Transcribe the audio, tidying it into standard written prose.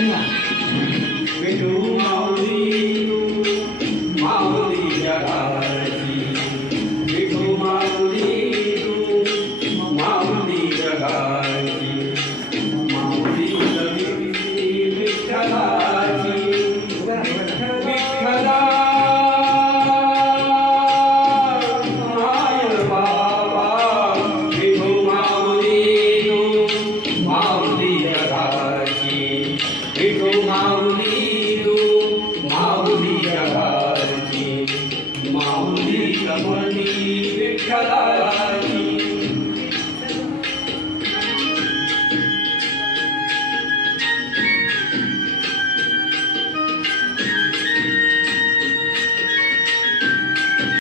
त्यांना विठू माऊली तू माऊली जगाची, विठू माऊली तू माऊली जगाची, माऊली जगती विठ्ठलाची, विठ्ठला माय बाबा, विठू माऊली तू माऊली जगाची, विठू माऊली तू माऊली जगाची, माऊली कमली विठ्ठलाची.